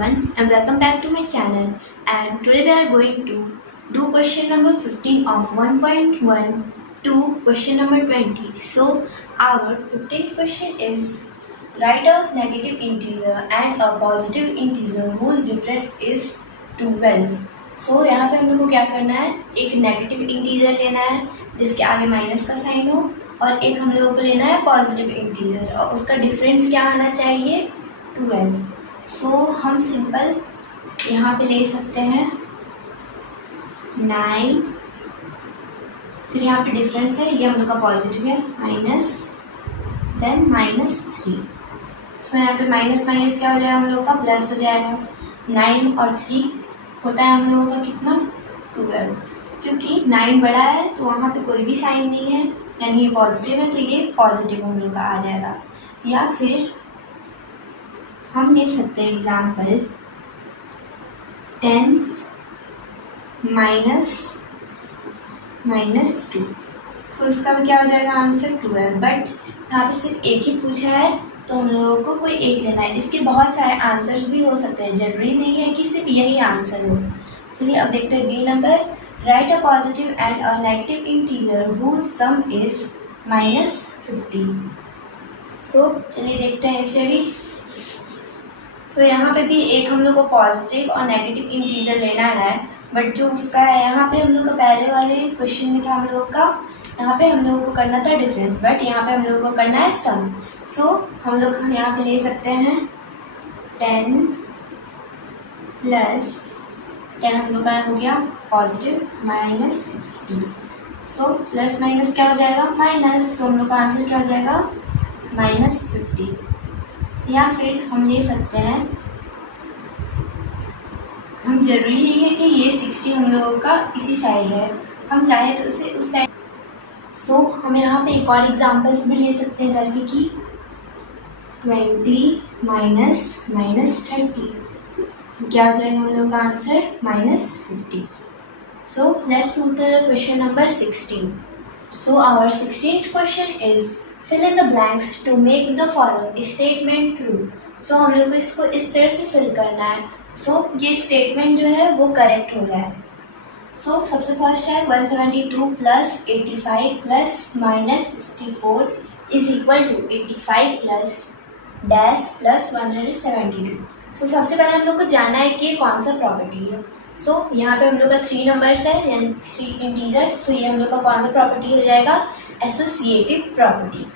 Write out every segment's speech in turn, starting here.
everyone and welcome back to my channel, and today we are going to do question number 15 of 1.1 to question number 20. So our 15th question is write a negative integer and a positive integer whose difference is 12. So यहाँ पे हम लोग को क्या करना है, एक negative integer लेना है जिसके आगे माइनस का साइन हो, और एक हम लोगों को लेना है पॉजिटिव इंटीजर और उसका डिफरेंस क्या आना चाहिए, 12. सो हम सिंपल यहाँ पे ले सकते हैं 9, फिर यहाँ पे डिफरेंस है, ये हम लोग का पॉजिटिव है, माइनस देन -3. सो यहाँ पे माइनस माइनस क्या हो जाएगा, हम लोग का प्लस हो जाएगा. 9 और 3 होता है हम लोगों का कितना, 12. क्योंकि 9 बड़ा है तो वहाँ पे कोई भी साइन नहीं है, यानी ये पॉजिटिव है तो ये पॉजिटिव हम लोग का आ जाएगा. या फिर हम ले सकते हैं एग्जाम्पल 10 माइनस 2. तो इसका भी क्या हो जाएगा आंसर 12. बट यहाँ पे सिर्फ एक ही पूछा है तो हम लोगों को कोई एक लेना है. इसके बहुत सारे आंसर्स भी हो सकते हैं, जरूरी नहीं है कि सिर्फ यही आंसर हो. चलिए अब देखते हैं B number. Write a positive and a negative integer whose sum is -50. So चलिए देखते हैं इसे भी. सो यहाँ पे भी एक हम लोग को पॉजिटिव और नेगेटिव इंटीजर लेना है, बट जो उसका है यहाँ पे हम लोग का पहले वाले क्वेश्चन में था हम लोग का, यहाँ पे हम लोगों को करना था डिफरेंस, बट यहाँ पे हम लोगों को करना है सम. सो हम लोग यहाँ पे ले सकते हैं 10 प्लस 10 हम लोग का हो गया पॉजिटिव -60. सो प्लस माइनस क्या हो जाएगा, माइनस. सो हम लोग का आंसर क्या हो जाएगा, -50. या फिर हम ले सकते हैं, हम जरूरी नहीं है कि ये 60 हम लोगों का इसी साइड है, हम चाहे तो उसे उस साइड. सो हम यहाँ पे एक और एग्जांपल्स भी ले सकते हैं, जैसे कि 20 -30. तो क्या हो जाएगा हम लोग का answer, -50. So let's move to question number 16. So our 16th question is fill in the blanks to make the following statement true. So हम लोग को इसको इस तरह से फिल करना है ये स्टेटमेंट जो है वो करेक्ट हो जाए. सबसे फर्स्ट है 172 plus 85 plus -64 is equal to 85 plus dash plus 172. सबसे पहले हम लोग को जानना है कि ये कौन सा प्रॉपर्टी है. यहाँ पे हम लोग का 3 नंबर्स है यानी 3 इंटीजर्स. ये हम लोग का कौन सा प्रॉपर्टी हो जाएगा, एसोसिएटिव प्रॉपर्टी.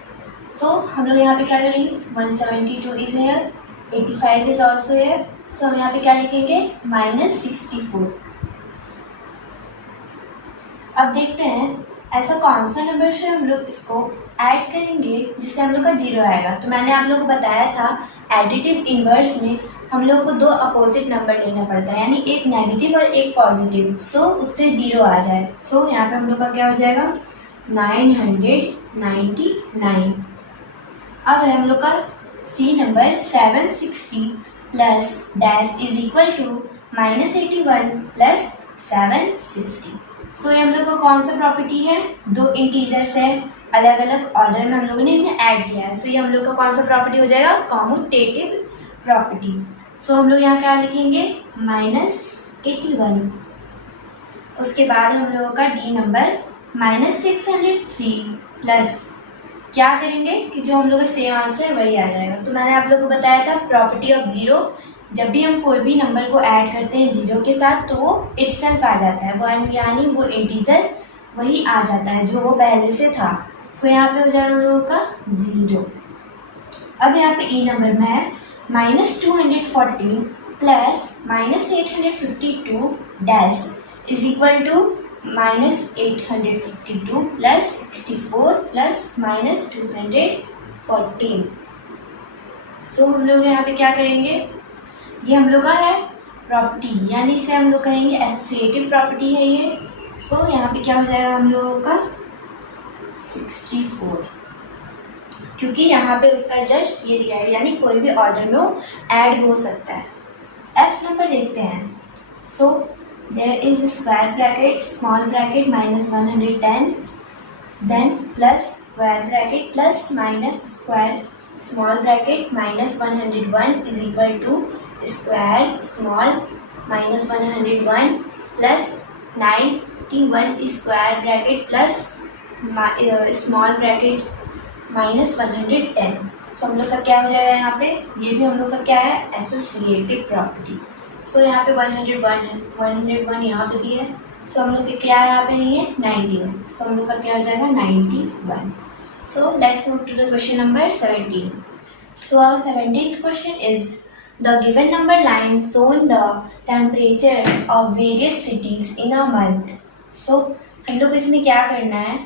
हम लोग यहाँ पे क्या करेंगे, 172 is here, 85 is also here. हम यहाँ पे क्या लिखेंगे, -64. अब देखते हैं ऐसा कौन सा नंबर से हम लोग इसको ऐड करेंगे जिससे हम लोग का 0 आएगा. तो मैंने आप लोग को बताया था एडिटिव इन्वर्स में हम लोग को 2 अपोजिट नंबर लेना पड़ता है, यानी एक नेगेटिव और एक पॉजिटिव. उससे 0 आ जाए. यहाँ पे हम लोग का क्या हो जाएगा, 999. अब है हम लोग का C number 760 plus dash is equal to -81 plus 760. ये हम लोग का कौन सा प्रॉपर्टी है, 2 इंटीजर्स है, अलग अलग ऑर्डर में हम लोगों ने इन्हें ऐड किया है. ये हम लोग का कौन सा प्रॉपर्टी हो जाएगा, कॉम्यूटेटिव प्रॉपर्टी. हम लोग यहाँ क्या लिखेंगे, -81. उसके बाद हम लोगों का डी नंबर -603 प्लस क्या करेंगे कि जो हम लोग का सेम आंसर वही आ जाएगा. तो मैंने आप लोग को बताया था प्रॉपर्टी ऑफ 0, जब भी हम कोई भी नंबर को ऐड करते हैं 0 के साथ तो वो इटसेल्फ आ जाता है, वो यानी वो इंटीजर वही आ जाता है जो वो पहले से था. यहाँ पे हो जाएगा हम लोगों का 0. अब यहाँ पे ई नंबर में है -214 plus -852 dash is equal to -852 plus 64 plus -214. हम लोग यहाँ पे क्या करेंगे, ये हम लोग का है प्रॉपर्टी, यानी इसे हम लोग कहेंगे एसोसिएटिव प्रॉपर्टी है ये. यहाँ पे क्या हो जाएगा हम लोगों का 64, क्योंकि यहाँ पे उसका जस्ट ये दिया है, यानी कोई भी ऑर्डर में वो ऐड हो सकता है. एफ नंबर देखते हैं. There is a square bracket, small bracket, -110, then plus square bracket plus minus square small bracket -101 is equal to square small minus 101 plus 91 square bracket plus small bracket minus 110। सो हम लोग का क्या हो जाएगा यहाँ पे, ये भी हम लोग का क्या है, एसोसिएटिव प्रॉपर्टी। सो यहाँ पे 101 है, 101 यहाँ पे भी है। सो हम लोग के क्या यहाँ पे नहीं है, 91। सो हम लोग का क्या हो जाएगा, 91। So let's move to the question number 17। So our 17th question is the given number line shown the temperature of various cities in a month। सो हम लोग इसमें क्या करना है,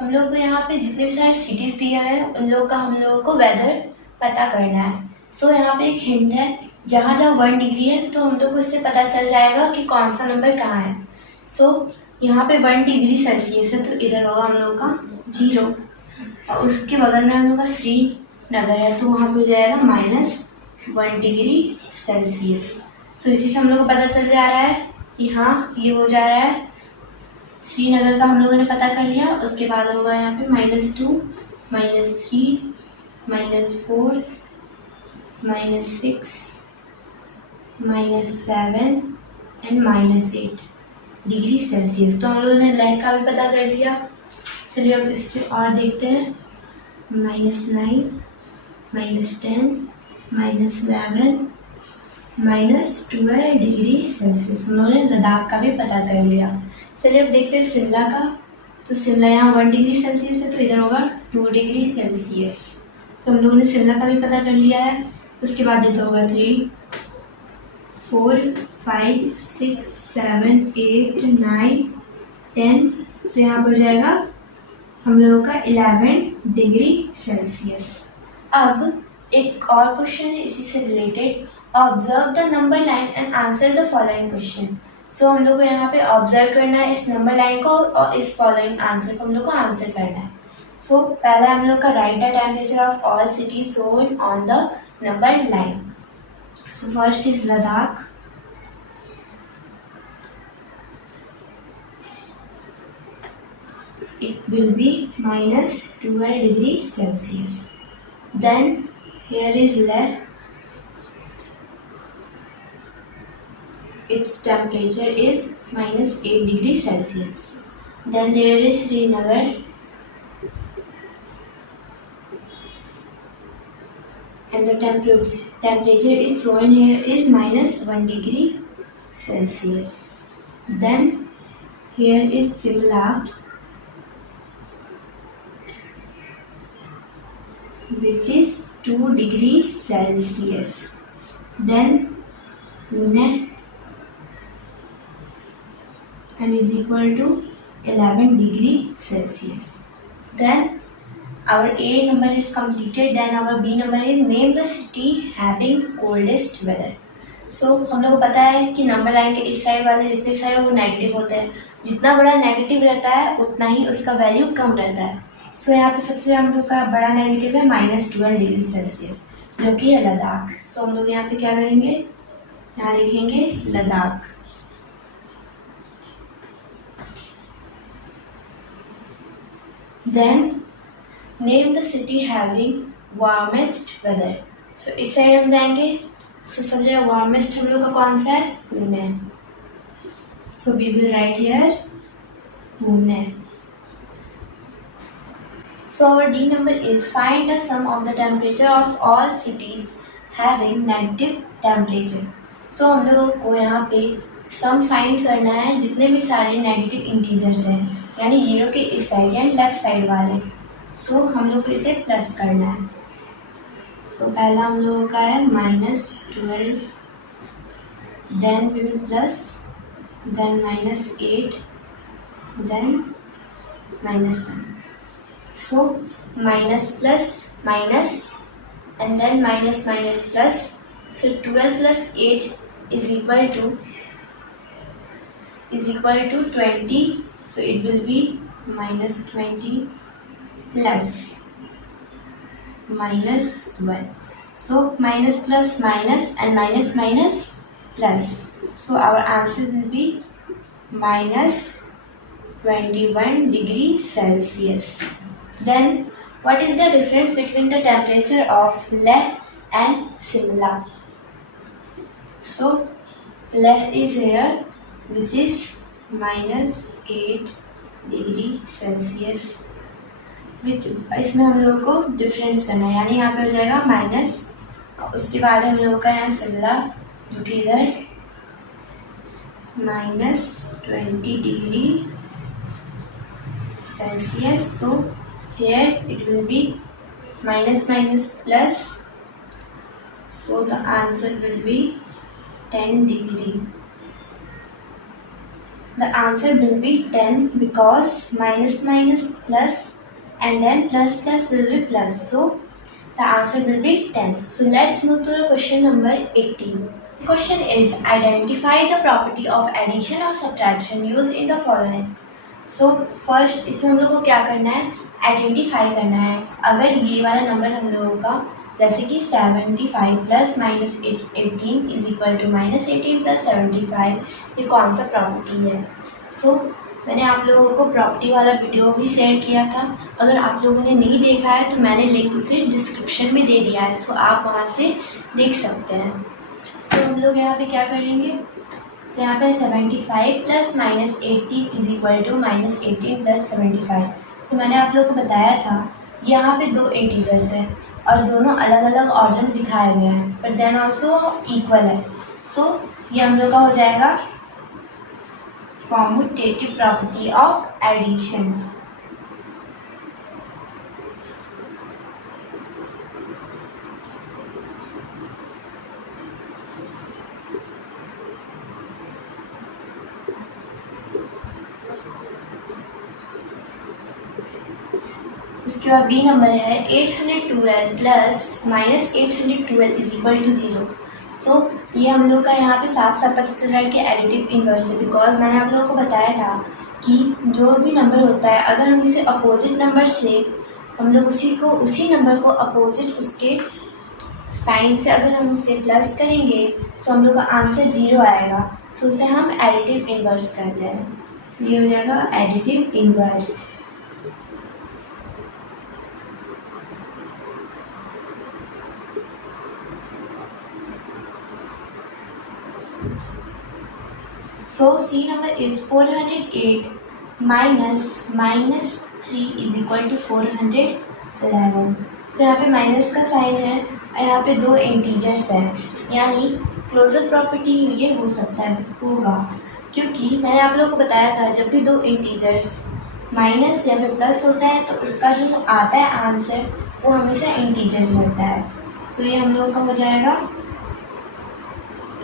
हम लोग को यहाँ पे जितने भी सारे सिटीज़ दिए हैं उन लोग का हम लोगों को वेदर पता करना है। सो यहाँ पे एक हिंट है, जहाँ जहाँ 1 डिग्री है तो हम लोग को इससे पता चल जाएगा कि कौन सा नंबर कहाँ है। सो यहाँ पे 1 डिग्री सेल्सियस है तो इधर होगा हम लोग का 0, और उसके बगल में हम लोग का श्रीनगर है तो वहाँ पे हो जाएगा -1 डिग्री सेल्सियस। सो इसी से हम लोग को पता चल जा रहा है कि हाँ ये हो जा रहा है, श्रीनगर का हम लोगों ने पता कर लिया। उसके बाद होगा यहाँ पे -2, -3, -4, -6, -7 एंड -8 डिग्री सेल्सियस। तो हम लोगों ने लय का भी पता कर लिया। चलिए अब इस पर और देखते हैं, -9, -10, -11, -12 डिग्री सेल्सियस। हम लोगों ने लद्दाख का भी पता कर लिया। चलिए अब देखते हैं शिमला का। तो शिमला यहाँ 1 डिग्री सेल्सियस है तो इधर होगा 2 डिग्री सेल्सियस। तो हम लोगों ने शिमला का भी पता कर लिया है। उसके बाद इधर होगा 3, 4, 5, 6, 7, 8, 9, 10। तो यहाँ पर हो जाएगा हम लोगों का 11 डिग्री सेल्सियस। अब एक और क्वेश्चन है इसी से related, observe the number line and answer the following question. So हम लोग को यहाँ पे ऑब्जर्व करना है इस नंबर लाइन को और इस फॉलोइंग आंसर को हम लोग को आंसर करना है। सो पहला हम लोग का right the temperature of all cities shown on the number line. So first is Ladakh, it will be -12 degree Celsius. Then here is Leh, its temperature is -8 degree Celsius. Then there is Srinagar, and the temperature is shown here is -1 degree Celsius. Then here is Shimla, which is 2 degree Celsius. Then Pune, and is equal to 11 degree Celsius. Then our A number is completed. Then our B number is name the city having coldest weather. So हम लोग को पता है कि number line के इस side वाले जितने भी साइड वो नेगेटिव होते हैं, जितना बड़ा नेगेटिव रहता है उतना ही उसका वैल्यू कम रहता है। सो यहाँ पे सबसे हम लोग का बड़ा नेगेटिव है -12 डिग्री सेल्सियस जो कि है लद्दाख। सो हम लोग यहाँ पे क्या करेंगे, यहाँ लिखेंगे Ladakh. Then name the city having warmest weather. So इस साइड हम जाएंगे। सो सबसे वार्मेस्ट हम लोग का कौन सा है, Pune. So we will write here Pune. So our D number is find the sum of the temperature of all cities having negative temperature. So हम लोगों को यहाँ पे सम फाइंड करना है जितने भी सारे नेगेटिव इंटीजर्स हैं, यानी 0 के इस साइड यानी लेफ्ट साइड वाले। सो हम लोग को इसे प्लस करना है। सो पहला हम लोगों का है -12, then we will plus, then -8, then -1। So minus plus minus and then minus minus plus. So 12 plus 8 is equal to 20. So it will be -20 plus -1. So minus plus minus and minus minus plus. So our answer will be -21 degree Celsius. Then what is the difference between the temperature of Leh and Shimla? So left is here, which is -8 degree Celsius. With इसमें हम लोगों को difference करना है, यानी यहाँ पे हो जाएगा माइनस, उसके बाद हम लोगों का यहाँ सल्ला जो कि इधर -20 degree Celsius. So here it will be minus minus plus, so the answer will be 10 degree. The answer will be 10 because minus minus plus and then plus plus will be plus, so the answer will be 10. So let's move to the question number 18. The question is identify the property of addition or subtraction used in the following. So first इसमें हम लोग को क्या करना है, identify करना है। अगर ये वाला नंबर हम लोगों का जैसे कि 75 plus -18 is equal to -18 plus 75, ये कौन सा प्रॉपर्टी है। सो मैंने आप लोगों को प्रॉपर्टी वाला वीडियो भी शेयर किया था, अगर आप लोगों ने नहीं देखा है तो मैंने लिंक उसे डिस्क्रिप्शन में दे दिया है, सो आप वहाँ से देख सकते हैं। तो हम लोग यहाँ पे क्या करेंगे, तो यहाँ पे 75 plus -18 is equal to -18 plus 75। So मैंने आप लोगों को बताया था यहाँ पे दो इंटीजर्स हैं और दोनों अलग अलग ऑर्डर में दिखाए गए हैं, बट देन ऑल्सो इक्वल है। सो ये हम लोग का हो जाएगा कॉम्यूटेटिव प्रॉपर्टी ऑफ एडिशन। उसके बाद बी नंबर है 812 प्लस -812 इज इक्वल टू 0। सो ये हम लोग का यहाँ पे साफ साफ पता चल रहा है कि एडिटिव इन्वर्स है, बिकॉज मैंने आप लोगों को बताया था कि जो भी नंबर होता है अगर हम इसे अपोजिट नंबर से हम लोग उसी नंबर को अपोजिट उसके साइन से अगर हम उससे प्लस करेंगे तो हम लोग का आंसर 0 आएगा। सो उसे हम एडिटिव इन्वर्स कहते हैं। तो ये हो जाएगा additive inverse. So C number is 408 minus -3 is equal to 411। So यहाँ पे माइनस का साइन है और यहाँ पे दो इंटीजर्स हैं, यानी क्लोजर प्रॉपर्टी ये हो सकता है होगा, क्योंकि मैंने आप लोगों को बताया था जब भी दो इंटीजर्स माइनस या फिर प्लस होता है तो उसका जो आता है आंसर वो हमेशा इंटीजर्स रहता है। सो ये हम लोगों का हो जाएगा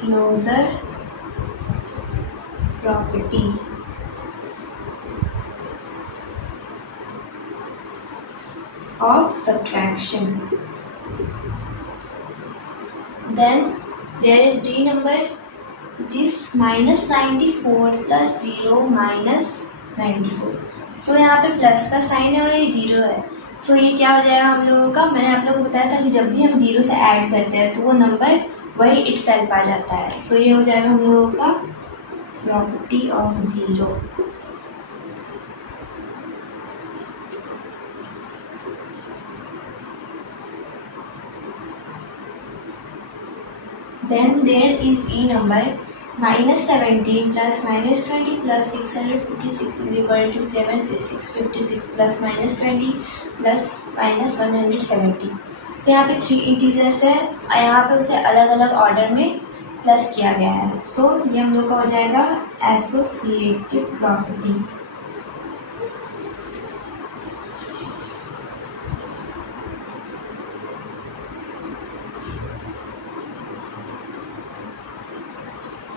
closure property of subtraction। Then there is D number which is -94 plus 0 -94। सो यहाँ पे प्लस का साइन है और ये 0 है। सो ये क्या हो जाएगा हम लोगों का, मैंने आप लोगों को बताया था कि जब भी हम 0 से ऐड करते हैं तो वो नंबर वही इटसेल्फ आ जाता है। सो ये हो जाएगा हम लोगों का property of 0। Then there is E number -17 plus -20 plus 656 is equal to 656 plus -20 plus -170। सो यहाँ पे 3 इंटीजर्स है और यहाँ पे उसे अलग अलग ऑर्डर में प्लस किया गया है। सो ये हम लोग का हो जाएगा associative property.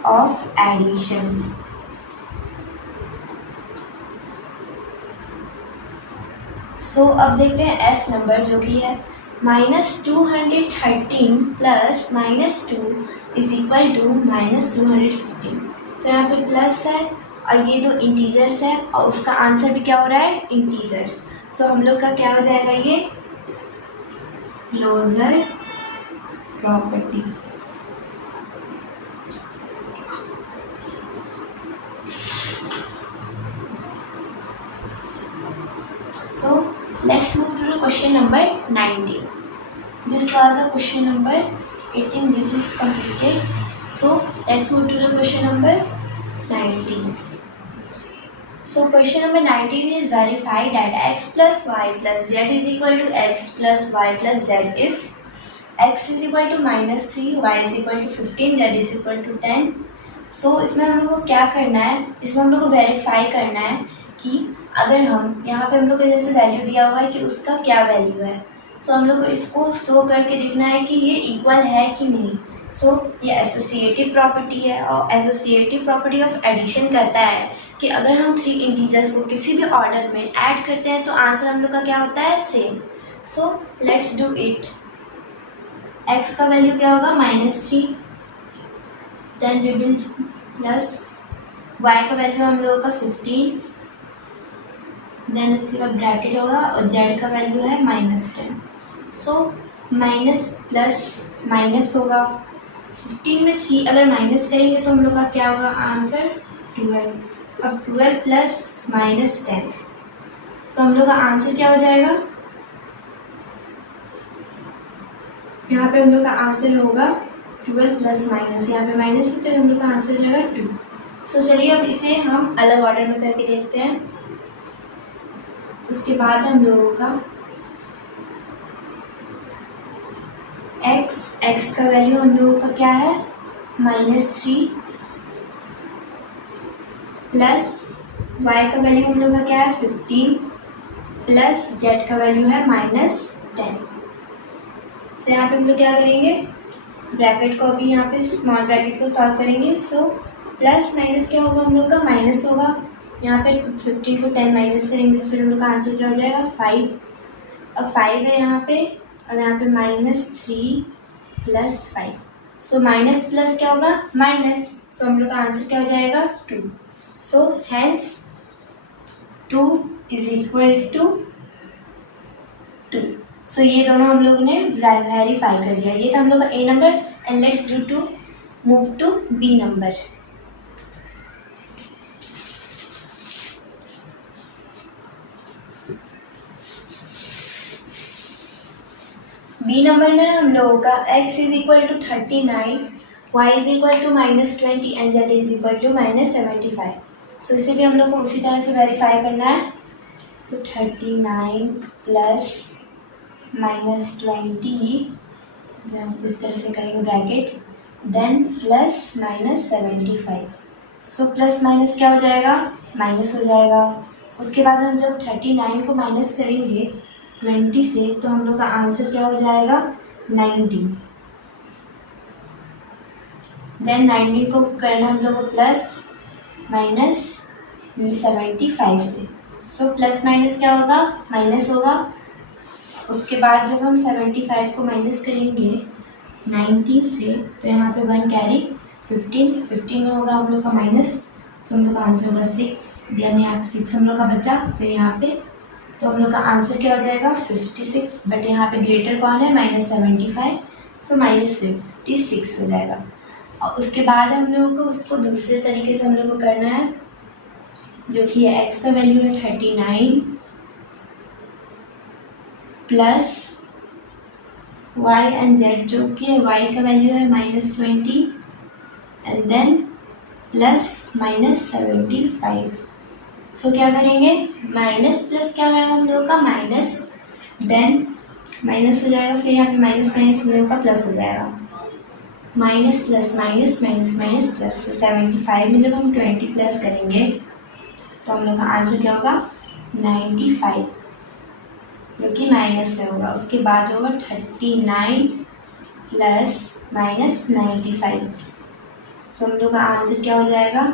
Of addition. So अब देखते हैं एफ नंबर जो कि है -213 plus -2 is equal to -215। So यहाँ पे प्लस है और ये दो इंटीजर्स है और उसका आंसर भी क्या हो रहा है, इंटीजर्स। सो हम लोग का क्या हो जाएगा, ये closure property. So let's move to the question number 19. This was a question number 18 which is completed. So let's move to the question number 19. So question number 19 is verify that x plus y plus z is equal to x plus y plus z if x is equal to -3, y is equal to 15, z is equal to 10. So इसमें हम लोग को क्या करना है, इसमें हम लोग को वेरीफाई करना है कि अगर हम यहाँ पे हम लोग को जैसे वैल्यू दिया हुआ है कि उसका क्या वैल्यू है. सो हम लोग को इसको शो करके देखना है कि ये इक्वल है कि नहीं. सो ये एसोसिएटिव प्रॉपर्टी है और एसोसिएटिव प्रॉपर्टी ऑफ एडिशन करता है कि अगर हम 3 इंटीजर्स को किसी भी ऑर्डर में ऐड करते हैं तो आंसर हम लोग का क्या होता है, same. So let's do it. x का वैल्यू क्या होगा, -3. Then we will plus y का वैल्यू हम लोगों का 15. देन उसके बाद ब्रैकेट होगा और z का वैल्यू है -10. सो माइनस प्लस माइनस होगा. 15 में 3 अगर माइनस करेंगे तो हम लोग का क्या होगा आंसर 12. अब 12 प्लस -10. सो हम लोग का आंसर क्या हो जाएगा, यहाँ पे हम लोग का आंसर होगा 12 प्लस माइनस, यहाँ पे माइनस है तो हम लोग का आंसर हो जाएगा 2. सो चलिए अब इसे हम अलग ऑर्डर में करके देखते हैं. उसके बाद हम लोगों का x का वैल्यू हम लोगों का क्या है, -3 प्लस y का वैल्यू हम लोगों का क्या है 15 प्लस z का वैल्यू है -10. सो यहाँ पे हम लोग क्या करेंगे, ब्रैकेट को अभी यहाँ पे स्मॉल ब्रैकेट को सॉल्व करेंगे. सो प्लस माइनस क्या होगा, हम लोग का माइनस होगा. यहाँ पे 15 को 10 माइनस करेंगे तो फिर हम लोग का आंसर क्या हो जाएगा 5. अब 5 है यहाँ पे और यहाँ पे -3 प्लस 5. सो माइनस प्लस क्या होगा माइनस. सो हम लोग का आंसर क्या हो जाएगा 2. So hence 2 is equal to 2. So ये दोनों हम लोग ने वेरीफाई कर दिया. ये था हम लोग का A number. And let's do to move to B number. B number में हम लोगों का x is equal to 39, y is equal to -20 and z is equal to -75. So इसे भी हम लोग को उसी तरह से वेरीफाई करना है. सो 39 प्लस -20 इस तरह से करेंगे bracket, then plus -75. So plus minus क्या हो जाएगा, माइनस हो जाएगा. उसके बाद हम जब 39 को माइनस करेंगे 20 से तो हम लोग का आंसर क्या हो जाएगा 19. देन 19 को करना हम लोग को प्लस -75 से. सो प्लस माइनस क्या होगा, माइनस होगा. उसके बाद जब हम 75 को माइनस करेंगे 19 से तो यहाँ पे 1 कैरी 15 में होगा हम लोग का माइनस. सो हम लोग का आंसर होगा 6. यानी यहाँ पे 6 हम लोग का बचा. फिर यहाँ पे तो हम लोग का आंसर क्या हो जाएगा 56. बट यहाँ पे ग्रेटर कौन है -75. सो -56 हो जाएगा. और उसके बाद हम लोगों को उसको दूसरे तरीके से हम लोग को करना है, जो कि है x का वैल्यू है 39 प्लस y एंड z, जो कि है y का वैल्यू है -20 एंड देन प्लस -75. सो क्या करेंगे, माइनस प्लस क्या हो जाएगा हम लोगों का माइनस, देन माइनस हो जाएगा. फिर यहाँ पे माइनस माइनस हम लोगों का प्लस हो जाएगा. Minus plus minus minus minus plus. 75 में जब हम 20 प्लस करेंगे तो हम लोग का आंसर क्या होगा 95, जो कि माइनस में होगा. उसके बाद होगा 39 प्लस -95. सो हम लोग का आंसर क्या हो जाएगा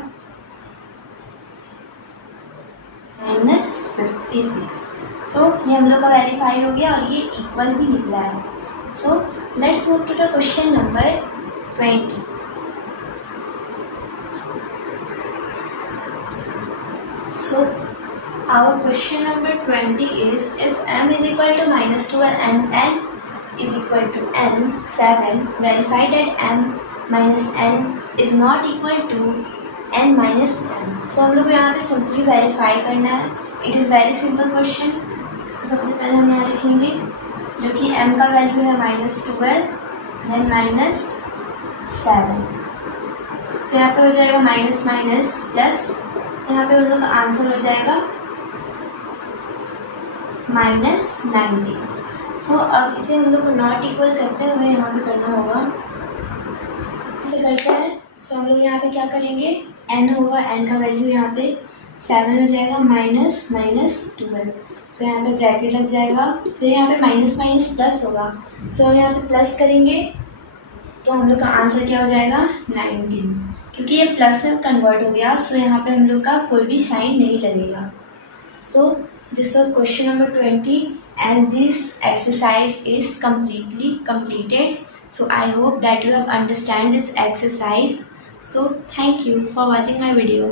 -56. सो ये हम लोग का वेरीफाई हो गया और ये इक्वल भी निकला है. So let's move to the question number 20. So our question number 20 is if m is equal to -12 and n is equal to n7, verify that m minus n is not equal to n minus m. सो हम लोग को यहाँ पे simply verify करना है. It is very simple question. सबसे पहले हम यहाँ लिखेंगे जो कि m का वैल्यू है -12 देन -7. सो यहाँ पे हो जाएगा माइनस माइनस प्लस, यहाँ पे हम लोग का आंसर हो जाएगा -19। सो अब इसे हम लोग को नॉट इक्वल करते हुए यहाँ पे करना होगा, इसे करते हैं। सो हम लोग यहाँ पे क्या करेंगे, n होगा, n का वैल्यू यहाँ पे 7 हो जाएगा, माइनस माइनस 12। सो यहाँ पे ब्रैकेट लग जाएगा, फिर यहाँ पे माइनस माइनस प्लस होगा। सो हम यहाँ पे प्लस करेंगे तो हम लोग का आंसर क्या हो जाएगा 19, क्योंकि ये प्लस में कन्वर्ट हो गया। सो यहाँ पे हम लोग का कोई भी साइन नहीं लगेगा। So this was question number 20 and this exercise is completely completed. So I hope that you have understand this exercise. So thank you for watching my video.